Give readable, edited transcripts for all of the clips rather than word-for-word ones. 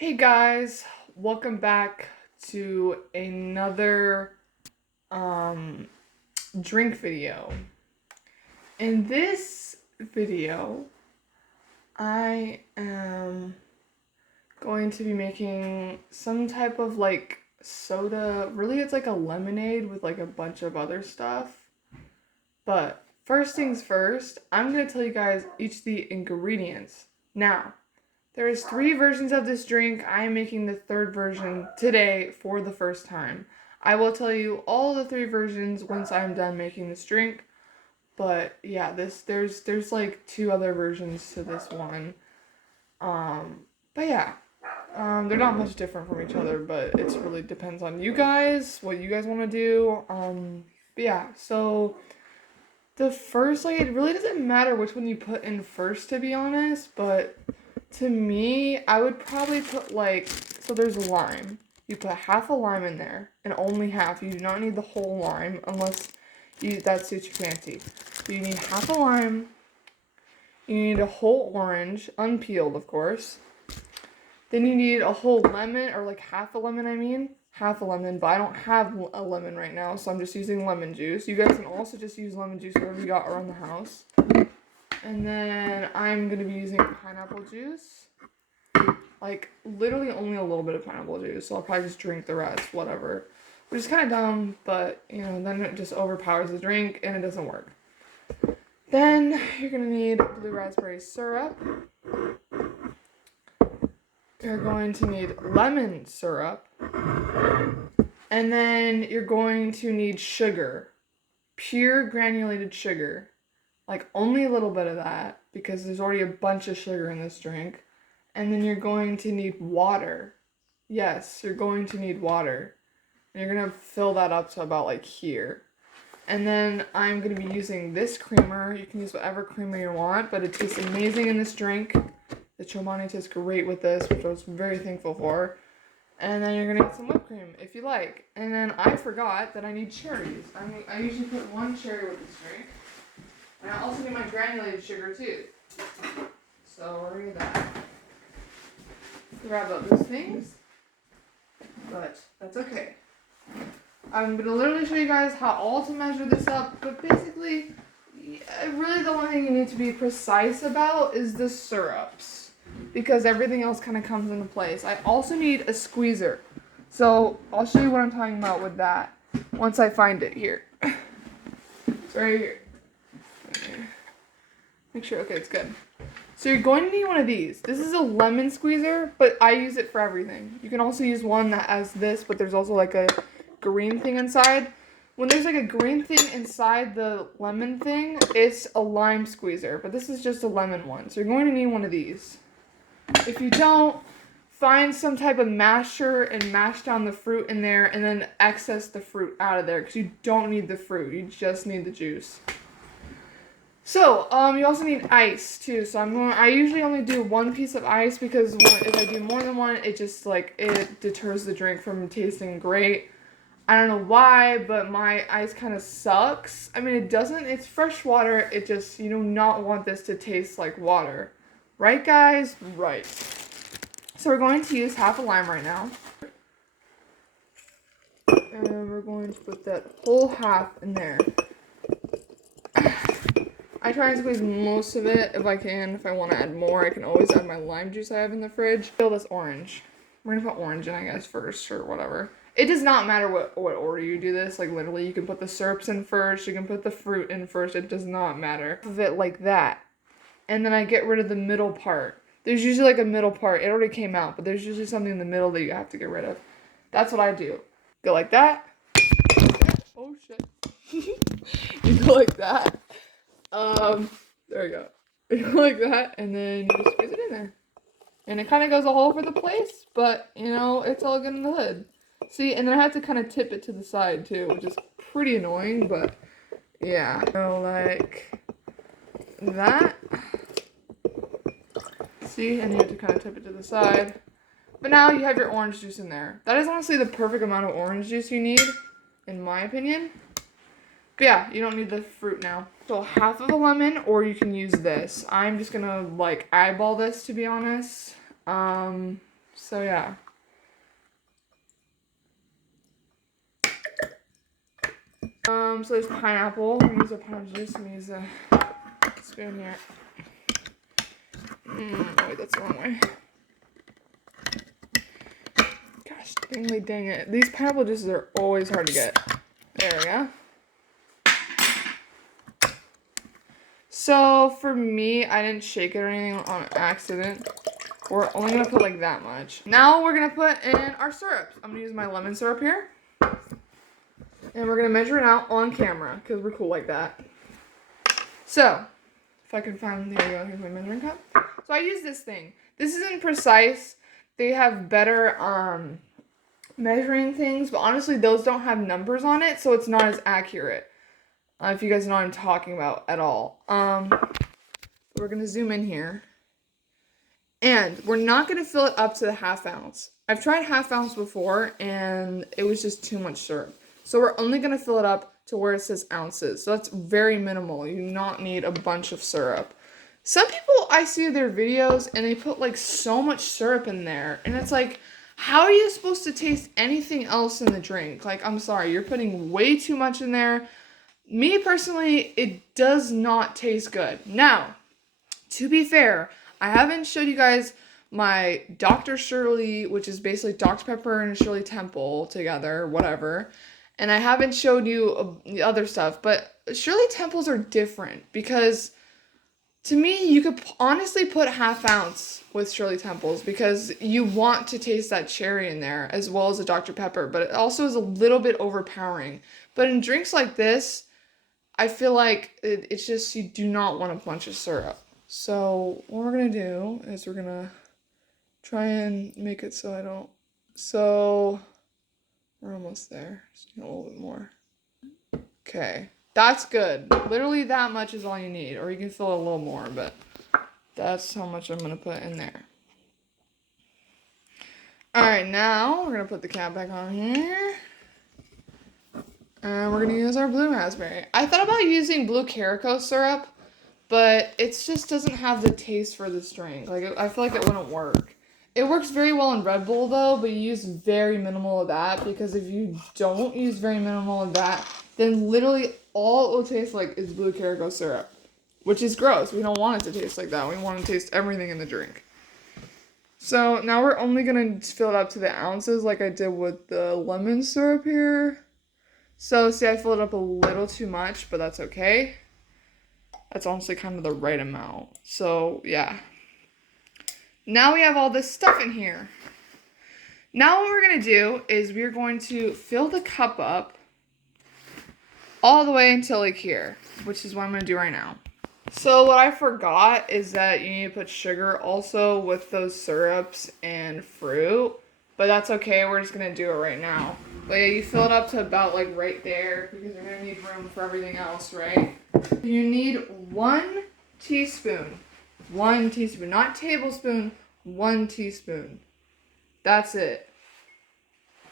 Hey guys, welcome back to another um drink video. In this video, I am going to be making some type of like soda. Really, it's like a lemonade with like a bunch of other stuff. But first things first, I'm going to tell you guys each the ingredients. Now, there is 3 versions of this drink. I am making the 3rd version today for the first time. I will tell you all the 3 versions once I'm done making this drink. But yeah, there's like 2 other versions to this one. But yeah, they're not much different from each other, but it really depends on you guys, what you guys want to do. But yeah, so the first, like, it really doesn't matter which one you put in first, to be honest, but to me, I would probably put like, so there's lime. You put half a lime in there, and only half. You do not need the whole lime unless that suits your fancy. So you need half a lime. You need a whole orange, unpeeled, of course. Then you need a whole lemon, or like half a lemon, I mean. Half a lemon, but I don't have a lemon right now, so I'm just using lemon juice. You guys can also just use lemon juice, whatever you got around the house. And then I'm going to be using pineapple juice. Like, literally only a little bit of pineapple juice, so I'll probably just drink the rest, whatever. Which is kind of dumb, but, you know, then it just overpowers the drink, and it doesn't work. Then, you're going to need blue raspberry syrup. You're going to need lemon syrup. And then, you're going to need sugar. Pure granulated sugar. Like, only a little bit of that, because there's already a bunch of sugar in this drink. And then you're going to need water. Yes, you're going to need water. And you're going to fill that up to about like here. And then I'm going to be using this creamer. You can use whatever creamer you want, but it tastes amazing in this drink. The Chobani tastes great with this, which I was very thankful for. And then you're going to need some whipped cream if you like. And then I forgot that I need cherries. I usually put 1 cherry with this drink. And I also need my granulated sugar too. So we're going to get that. Grab up those things, but that's okay. I'm gonna literally show you guys how all to measure this up, but basically, really the only thing you need to be precise about is the syrups, because everything else kind of comes into place. I also need a squeezer, so I'll show you what I'm talking about with that once I find it here. It's right here. Make sure, okay, it's good. So you're going to need one of these. This is a lemon squeezer, but I use it for everything. You can also use one that has this, but there's also like a green thing inside. When there's like a green thing inside the lemon thing, it's a lime squeezer, but this is just a lemon one. So you're going to need one of these. If you don't, find some type of masher and mash down the fruit in there and then excess the fruit out of there because you don't need the fruit. You just need the juice. So, you also need ice too. So I usually only do 1 piece of ice because if I do more than one, it just like, it deters the drink from tasting great. I don't know why, but my ice kind of sucks. I mean, it doesn't, it's fresh water. It just, you do not want this to taste like water. Right, guys? Right. So we're going to use half a lime right now. And we're going to put that whole half in there. I try and squeeze most of it if I can. If I want to add more, I can always add my lime juice I have in the fridge. Fill this orange. We're going to put orange in, I guess, first or whatever. It does not matter what order you do this. Like, literally, you can put the syrups in first. You can put the fruit in first. It does not matter. Of it like that. And then I get rid of the middle part. There's usually like a middle part. It already came out, but there's usually something in the middle that you have to get rid of. That's what I do. Go like that. Oh, shit. You go like that. There we go. Like that, and then you just squeeze it in there. And it kind of goes all over the place, but, you know, it's all good in the hood. See, and then I have to kind of tip it to the side, too, which is pretty annoying, but, yeah. So, like, that. See, and you have to kind of tip it to the side. But now you have your orange juice in there. That is honestly the perfect amount of orange juice you need, in my opinion. But yeah, you don't need the fruit now. So half of a lemon, or you can use this. I'm just gonna like eyeball this, to be honest. So So yeah. So there's pineapple. I'm gonna use a pineapple juice. I'm gonna use a spoon here. Wait, that's the wrong way. Gosh, dang it. These pineapple juices are always hard to get. There we go. So for me, I didn't shake it or anything on accident. We're only gonna put like that much. Now we're gonna put in our syrups. I'm gonna use my lemon syrup here. And we're gonna measure it out on camera because we're cool like that. So, if I can find, there we go, here's my measuring cup. So I use this thing. This isn't precise. They have better measuring things, but honestly those don't have numbers on it, so it's not as accurate. If you guys know what I'm talking about at all. We're gonna zoom in here. And we're not gonna fill it up to the ½ ounce. I've tried ½ ounce before and it was just too much syrup. So we're only gonna fill it up to where it says ounces. So that's very minimal. You do not need a bunch of syrup. Some people, I see their videos and they put like so much syrup in there. And it's like, how are you supposed to taste anything else in the drink? Like, I'm sorry, you're putting way too much in there. Me personally, it does not taste good. Now, to be fair, I haven't showed you guys my Dr. Shirley, which is basically Dr. Pepper and Shirley Temple together, whatever. And I haven't showed you the other stuff, but Shirley Temples are different because to me, you could honestly put ½ ounce with Shirley Temples because you want to taste that cherry in there as well as the Dr. Pepper, but it also is a little bit overpowering. But in drinks like this, I feel like it's just you do not want a bunch of syrup. So what we're going to do is we're going to try and make it so I don't... So we're almost there. Just need a little bit more. Okay. That's good. Literally that much is all you need. Or you can fill it a little more, but that's how much I'm going to put in there. Alright, now we're going to put the cap back on here. And we're going to use our blue raspberry. I thought about using blue Caraco syrup, but it just doesn't have the taste for this drink. Like, I feel like it wouldn't work. It works very well in Red Bull, though, but you use very minimal of that, because if you don't use very minimal of that, then literally all it will taste like is blue Caraco syrup, which is gross. We don't want it to taste like that. We want to taste everything in the drink. So now we're only going to fill it up to the ounces like I did with the lemon syrup here. So, see, I filled it up a little too much, but that's okay. That's honestly kind of the right amount. So, yeah. Now we have all this stuff in here. Now what we're going to do is we're going to fill the cup up all the way until like here, which is what I'm going to do right now. So what I forgot is that you need to put sugar also with those syrups and fruit, but that's okay. We're just going to do it right now. But yeah, you fill it up to about like right there because you're going to need room for everything else, right? You need 1 teaspoon. 1 teaspoon, not tablespoon, 1 teaspoon. That's it.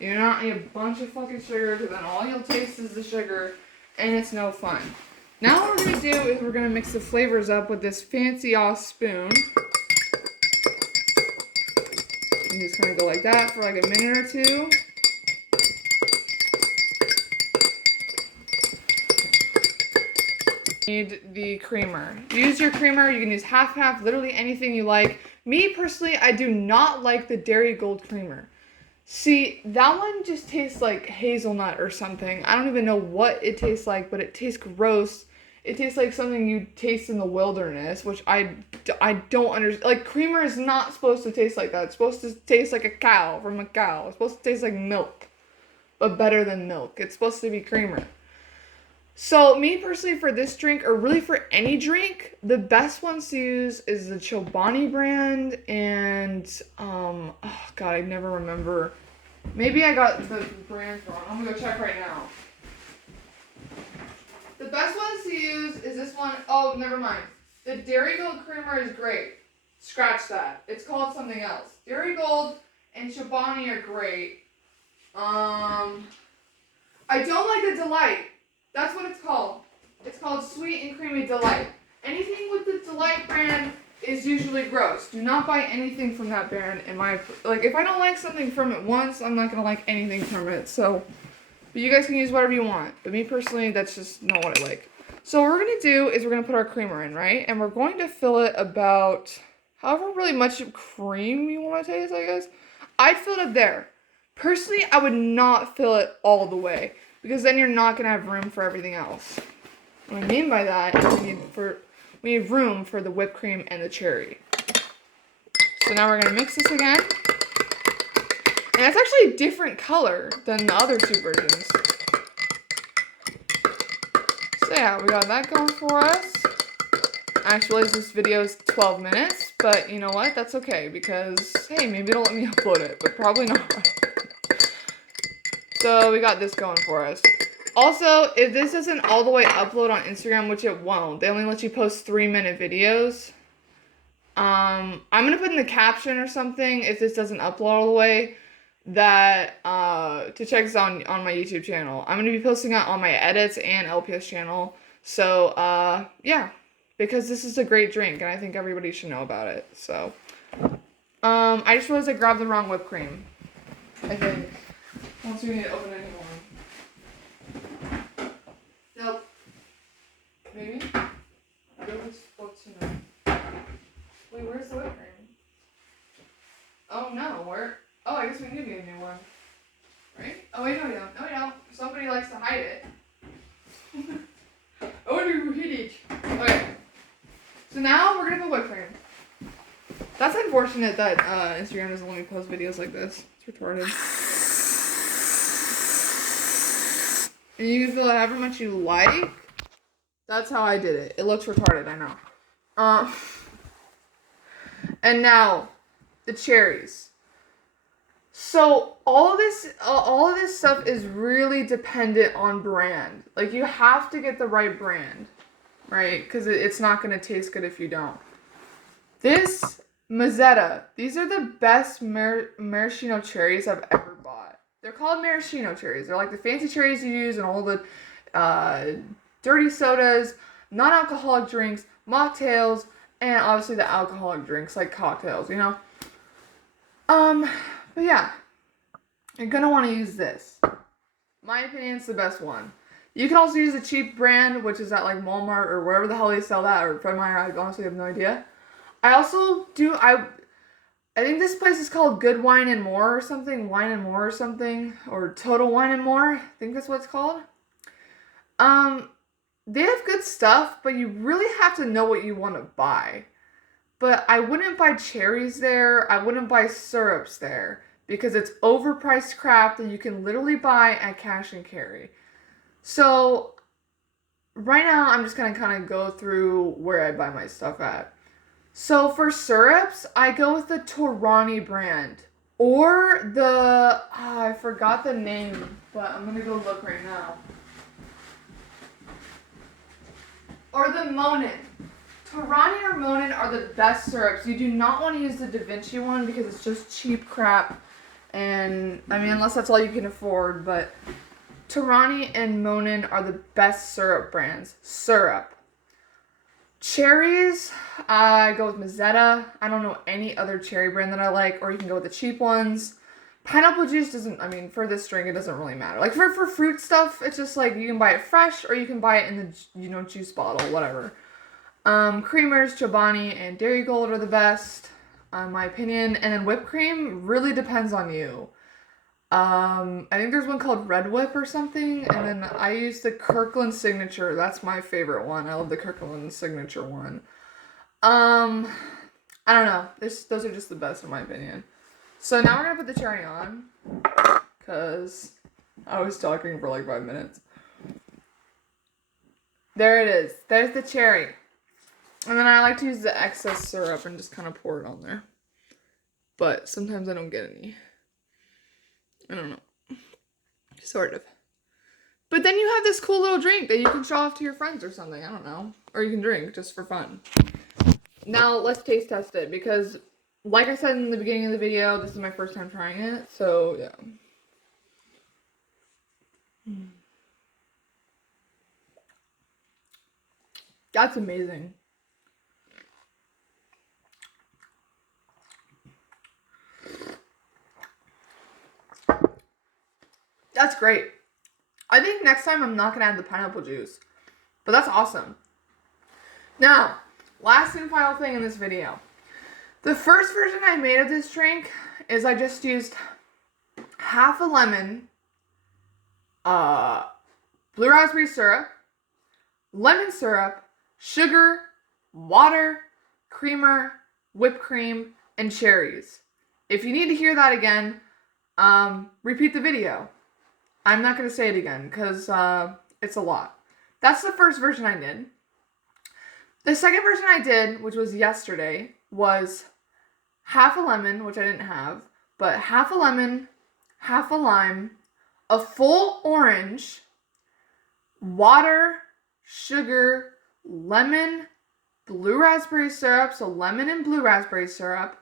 You do not need a bunch of fucking sugar because then all you'll taste is the sugar and it's no fun. Now what we're going to do is we're going to mix the flavors up with this fancy-ass spoon. And just kind of go like that for like a minute or two. Need the creamer. Use your creamer. You can use half, literally anything you like. Me personally, I do not like the Dairy Gold creamer. See, that one just tastes like hazelnut or something. I don't even know what it tastes like, but it tastes gross. It tastes like something you taste in the wilderness, which I don't understand. Like, creamer is not supposed to taste like that. It's supposed to taste like a cow from a cow. It's supposed to taste like milk, but better than milk. It's supposed to be creamer. So, me personally, for this drink, or really for any drink, the best ones to use is the Chobani brand, and, oh god, I never remember. Maybe I got the brands wrong. I'm gonna go check right now. The best ones to use is this one. Oh, never mind. The Dairy Gold creamer is great. Scratch that. It's called something else. Dairy Gold and Chobani are great. I don't like the Delight. That's what it's called. It's called Sweet and Creamy Delight. Anything with the Delight brand is usually gross. Do not buy anything from that brand like if I don't like something from it once, I'm not gonna like anything from it. So, but you guys can use whatever you want. But me personally, that's just not what I like. So what we're gonna do is we're gonna put our creamer in, right? And we're going to fill it about however really much cream you want to taste, I guess. I'd fill it up there. Personally, I would not fill it all the way because then you're not gonna have room for everything else. What I mean by that is we need room for the whipped cream and the cherry. So now we're gonna mix this again. And it's actually a different color than the other two versions. So yeah, we got that going for us. Actually, this video is 12 minutes, but you know what? That's okay because, hey, maybe it'll let me upload it, but probably not. So we got this going for us. Also, if this doesn't all the way upload on Instagram, which it won't, they only let you post 3-minute videos. I'm gonna put in the caption or something if this doesn't upload all the way that to check this on my YouTube channel. I'm gonna be posting it on my edits and LPS channel. So yeah, because this is a great drink and I think everybody should know about it. So I just realized I grabbed the wrong whipped cream. I think. Once we need to open any more. Nope. Maybe? I don't spoke to know. Wait, where's the whipped cream? Oh no, where? Oh, I guess we need to get a new one. Right? Oh wait, no we don't. No we don't. Somebody likes to hide it. I wonder who hid it. Okay. So now we're gonna put whipped cream. That's unfortunate that Instagram doesn't let me post videos like this. It's retarded. And you can fill it however much you like. That's how I did it. It looks retarded, I know. And now, the cherries. So all of this stuff is really dependent on brand. Like you have to get the right brand, right? Because it's not going to taste good if you don't. This Mezzetta, these are the best maraschino cherries I've ever bought. They're called maraschino cherries. They're like the fancy cherries you use in all the dirty sodas, non-alcoholic drinks, mocktails, and obviously the alcoholic drinks like cocktails, you know? But yeah, you're gonna want to use this. My opinion, it's the best one. You can also use a cheap brand, which is at like Walmart or wherever the hell they sell that, or Fred Meyer, I honestly have no idea. I also do, I think this place is called Good Wine and More or something, or Total Wine and More, I think that's what it's called. They have good stuff, but you really have to know what you want to buy. But I wouldn't buy cherries there. I wouldn't buy syrups there because it's overpriced crap that you can literally buy at cash and carry. So right now I'm just going to kind of go through where I buy my stuff at. So for syrups, I go with the Torani brand or the, I forgot the name, but I'm going to go look right now. Or the Monin. Torani or Monin are the best syrups. You do not want to use the Da Vinci one because it's just cheap crap. And, I mean, unless that's all you can afford. But Torani and Monin are the best syrup brands. Syrup. Cherries, I go with Mezzetta. I don't know any other cherry brand that I like. Or you can go with the cheap ones. Pineapple juice doesn't, I mean, for this drink, it doesn't really matter. Like, for fruit stuff, it's just like, you can buy it fresh. Or you can buy it in the, you know, juice bottle, whatever. Creamers, Chobani, and Dairy Gold are the best, in my opinion. And then whipped cream really depends on you. I think there's one called Red Whip or something. And then I use the Kirkland Signature. That's my favorite one. I love the Kirkland Signature one. I don't know. Those are just the best in my opinion. So now we're going to put the cherry on. Because I was talking for like 5 minutes. There it is. There's the cherry. And then I like to use the excess syrup and just kind of pour it on there. But sometimes I don't get any. I don't know. Sort of. But then you have this cool little drink that you can show off to your friends or something. I don't know. Or you can drink just for fun. Now let's taste test it because, like I said in the beginning of the video, this is my first time trying it. So, yeah. That's amazing. That's great. I think next time I'm not going to add the pineapple juice. But that's awesome. Now, last and final thing in this video. The first version I made of this drink is I just used half a lemon, blue raspberry syrup, lemon syrup, sugar, water, creamer, whipped cream, and cherries. If you need to hear that again, repeat the video. I'm not going to say it again because it's a lot. That's the first version I did. The second version I did, which was yesterday, was half a lemon, which I didn't have, but half a lemon, half a lime, a full orange, water, sugar, lemon, blue raspberry syrup, so lemon and blue raspberry syrup,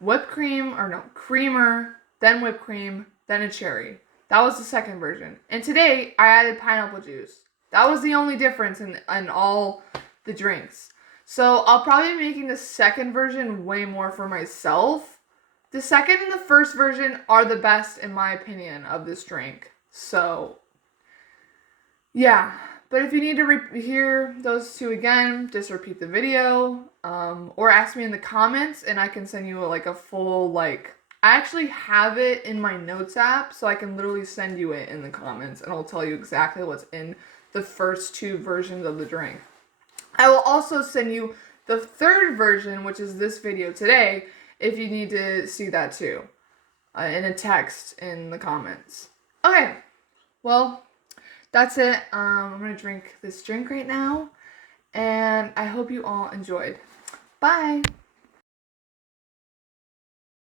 whipped cream, or no, creamer, then whipped cream, then a cherry. That was the second version. And today, I added pineapple juice. That was the only difference in all the drinks. So I'll probably be making the second version way more for myself. The second and the first version are the best, in my opinion, of this drink. So, yeah. But if you need to hear those two again, just repeat the video. Or ask me in the comments, and I can send you a full, I actually have it in my notes app, so I can literally send you it in the comments, and I'll tell you exactly what's in the first two versions of the drink. I will also send you the third version, which is this video today, if you need to see that too, in a text in the comments. Okay, well, that's it. I'm going to drink this drink right now, and I hope you all enjoyed. Bye!